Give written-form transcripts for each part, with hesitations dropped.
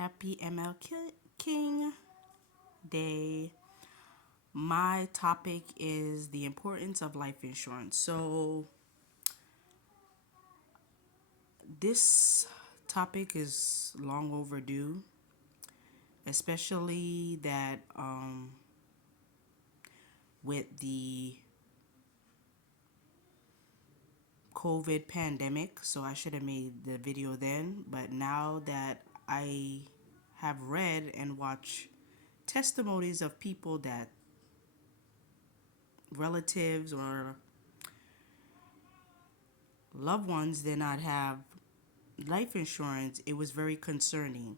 Happy King Day. My topic is the importance of life insurance. So, this topic is long overdue, especially that with the COVID pandemic. So, I should have made the video then, but now that I have read and watched testimonies of people that relatives or loved ones did not have life insurance, it was very concerning.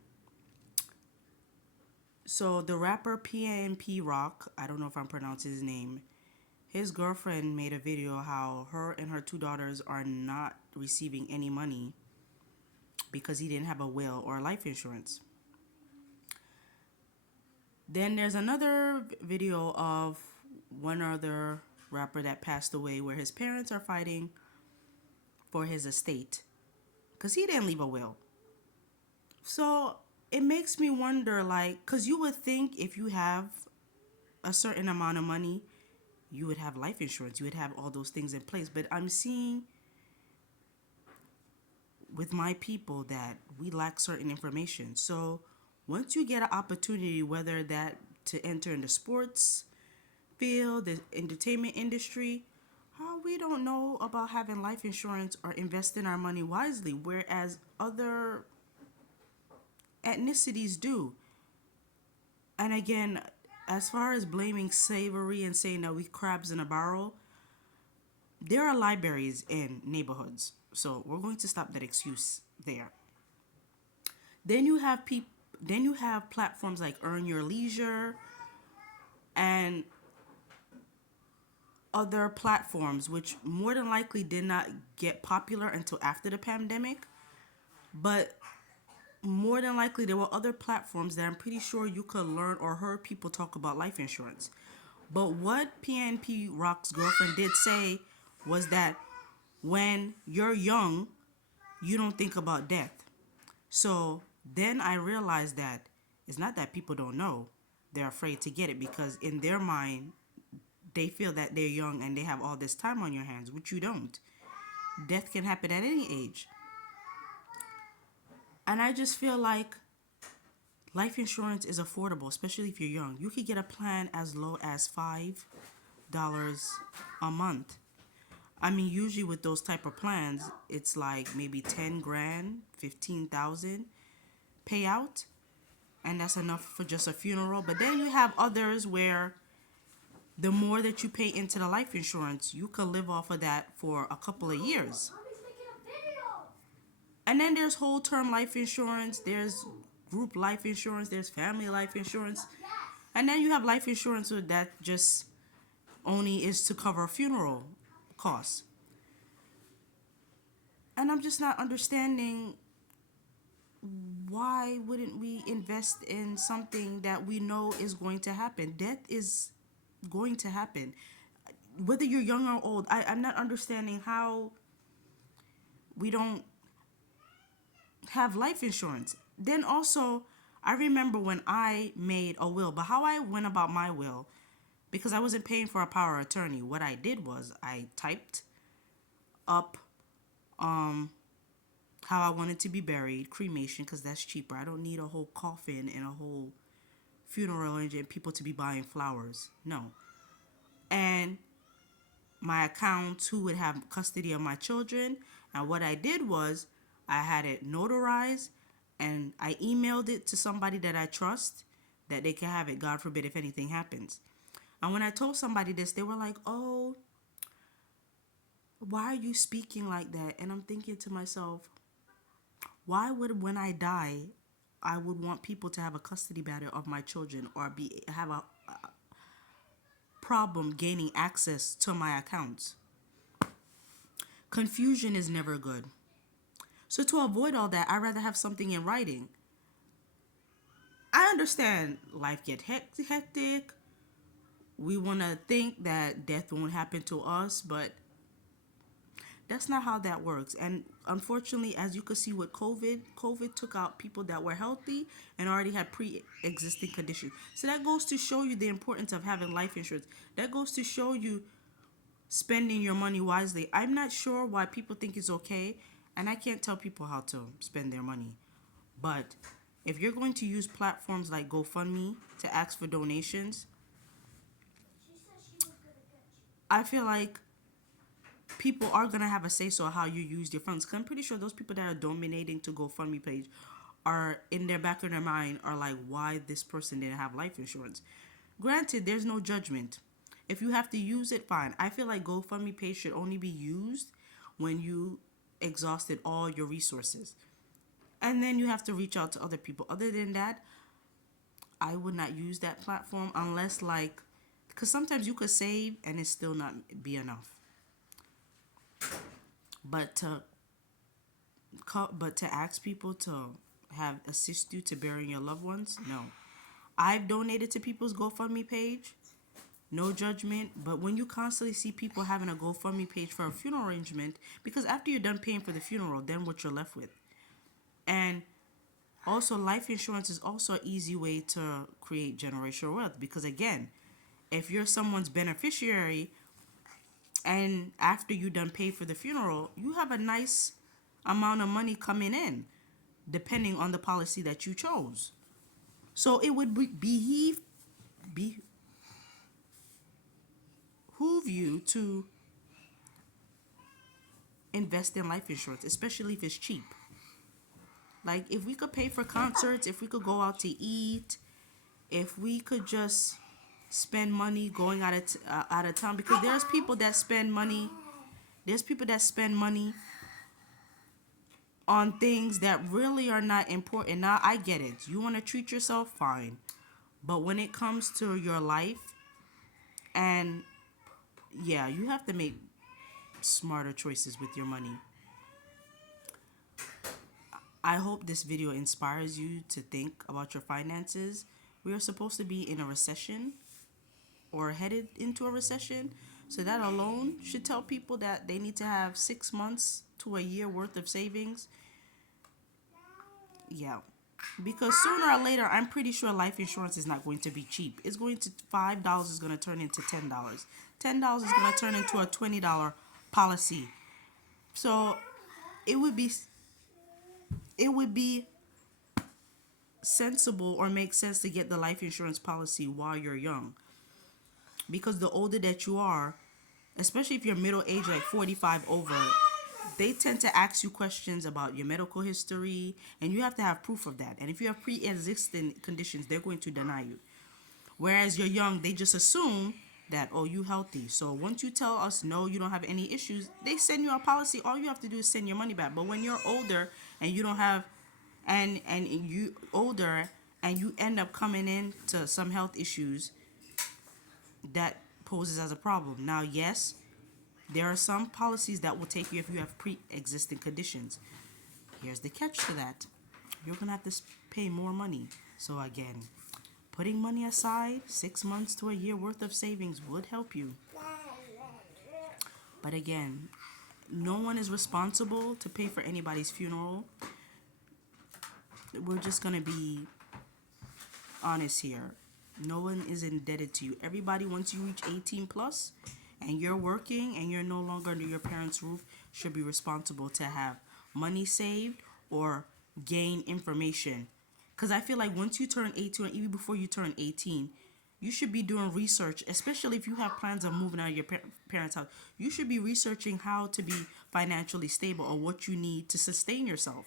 So the rapper PnB Rock, I don't know if I'm pronouncing his name, his girlfriend made a video how her and her two daughters are not receiving any money because he didn't have a will or life insurance. Then there's another video of one other rapper that passed away where his parents are fighting for his estate because he didn't leave a will. So it makes me wonder, like, because you would think if you have a certain amount of money, you would have life insurance, you would have all those things in place. But I'm seeing with my people that we lack certain information. So once you get an opportunity, whether that to enter in the sports field, the entertainment industry, how we don't know about having life insurance or investing our money wisely, whereas other ethnicities do. And again, as far as blaming slavery and saying that we crabs in a barrel, there are libraries in neighborhoods. So we're going to stop that excuse there. Then you have platforms like Earn Your Leisure and other platforms which more than likely did not get popular until after the pandemic. But more than likely there were other platforms that I'm pretty sure you could learn or heard people talk about life insurance. But what PnB Rock's girlfriend did say was that when you're young, you don't think about death. So then I realized that it's not that people don't know. They're afraid to get it because in their mind, they feel that they're young and they have all this time on your hands, which you don't. Death can happen at any age. And I just feel like life insurance is affordable, especially if you're young. You could get a plan as low as $5 a month. I mean, usually with those type of plans, it's like maybe 10 grand, 15,000 payout, and that's enough for just a funeral. But then you have others where the more that you pay into the life insurance, you could live off of that for a couple of years. And then there's whole term life insurance, there's group life insurance, there's family life insurance. And then you have life insurance that just only is to cover funeral costs. And I'm just not understanding, why wouldn't we invest in something that we know is going to happen? Death is going to happen. Whether you're young or old, I'm not understanding how we don't have life insurance. Then also, I remember when I made a will, but how I went about my will, because I wasn't paying for a power of attorney, what I did was I typed up how I wanted to be buried, cremation, because that's cheaper. I don't need a whole coffin and a whole funeral and people to be buying flowers. No. And my accounts, who would have custody of my children. And what I did was I had it notarized and I emailed it to somebody that I trust that they can have it, God forbid, if anything happens. And when I told somebody this, they were like, oh, why are you speaking like that? And I'm thinking to myself, why would, when I die, I would want people to have a custody battle of my children or have a problem gaining access to my accounts? Confusion is never good. So to avoid all that, I'd rather have something in writing. I understand life get hectic. We want to think that death won't happen to us, but that's not how that works. And unfortunately, as you could see with COVID took out people that were healthy and already had pre-existing conditions. So that goes to show you the importance of having life insurance. That goes to show you spending your money wisely. I'm not sure why people think it's okay, and I can't tell people how to spend their money. But if you're going to use platforms like GoFundMe to ask for donations, I feel like people are gonna have a say so how you use your funds. Cause I'm pretty sure those people that are donating to GoFundMe page are in their back of their mind are like, why this person didn't have life insurance. Granted, there's no judgment. If you have to use it, fine. I feel like GoFundMe page should only be used when you exhausted all your resources. And then you have to reach out to other people. Other than that, I would not use that platform unless like, because sometimes you could save and it still not be enough. But to ask people to have assist you to burying your loved ones, no. I've donated to people's GoFundMe page, no judgment. But when you constantly see people having a GoFundMe page for a funeral arrangement, because after you're done paying for the funeral, then what you're left with. And also, life insurance is also an easy way to create generational wealth because, again, if you're someone's beneficiary and after you done pay for the funeral, you have a nice amount of money coming in, depending on the policy that you chose. So it would behoove you to invest in life insurance, especially if it's cheap. Like if we could pay for concerts, if we could go out to eat, if we could just spend money going out of town, because there's people that spend money. There's people that spend money on things that really are not important. Now I get it. You want to treat yourself, fine, but when it comes to your life, and yeah, you have to make smarter choices with your money. I hope this video inspires you to think about your finances. We are supposed to be in a recession or headed into a recession. So that alone should tell people that they need to have 6 months to a year worth of savings. Yeah. Because sooner or later, I'm pretty sure life insurance is not going to be cheap. It's going to $5 is going to turn into $10. $10 is going to turn into a $20 policy. So it would be it would be sensible or make sense to get the life insurance policy while you're young. Because the older that you are, especially if you're middle age, like 45 over, they tend to ask you questions about your medical history, and you have to have proof of that. And if you have pre-existing conditions, they're going to deny you. Whereas you're young, they just assume that, oh, you healthy. So once you tell us no, you don't have any issues, they send you a policy. All you have to do is send your money back. But when you're older and you don't have, and you older and you end up coming into some health issues, that poses as a problem. Now, yes, there are some policies that will take you if you have pre-existing conditions. Here's the catch to that. You're going to have to pay more money. So again, putting money aside, 6 months to a year worth of savings would help you. But again, no one is responsible to pay for anybody's funeral. We're just going to be honest here. No one is indebted to you. Everybody, once you reach 18 plus and you're working and you're no longer under your parents' roof, should be responsible to have money saved or gain information. Because I feel like once you turn 18, or even before you turn 18, you should be doing research, especially if you have plans of moving out of your parents' house. You should be researching how to be financially stable or what you need to sustain yourself.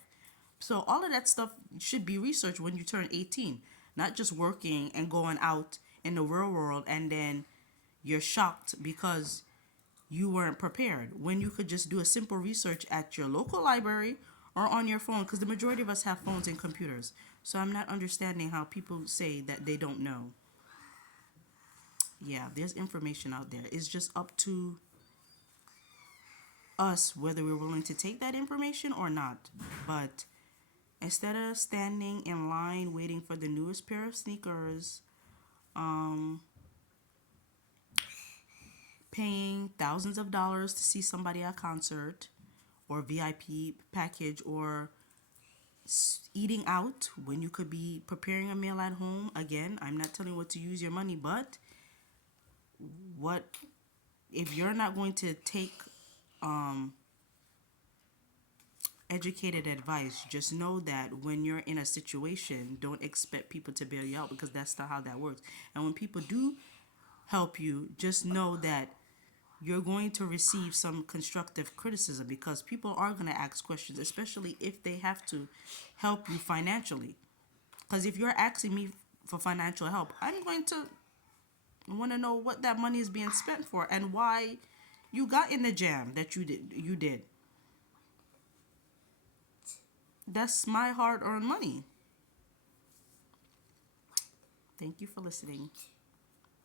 So all of that stuff should be researched when you turn 18, not just working and going out in the real world and then you're shocked because you weren't prepared when you could just do a simple research at your local library or on your phone, because the majority of us have phones and computers. So I'm not understanding how people say that they don't know. Yeah, there's information out there. It's just up to us whether we're willing to take that information or not. But instead of standing in line waiting for the newest pair of sneakers, paying thousands of dollars to see somebody at a concert, or VIP package or eating out when you could be preparing a meal at home. Again, I'm not telling you what to use your money, but what if you're not going to take um, educated advice, just know that when you're in a situation, don't expect people to bail you out because that's not how that works. And when people do help you, just know that you're going to receive some constructive criticism because people are going to ask questions, especially if they have to help you financially. Because if you're asking me for financial help, I'm going to want to know what that money is being spent for and why you got in the jam that you did. That's my hard-earned money. Thank you for listening.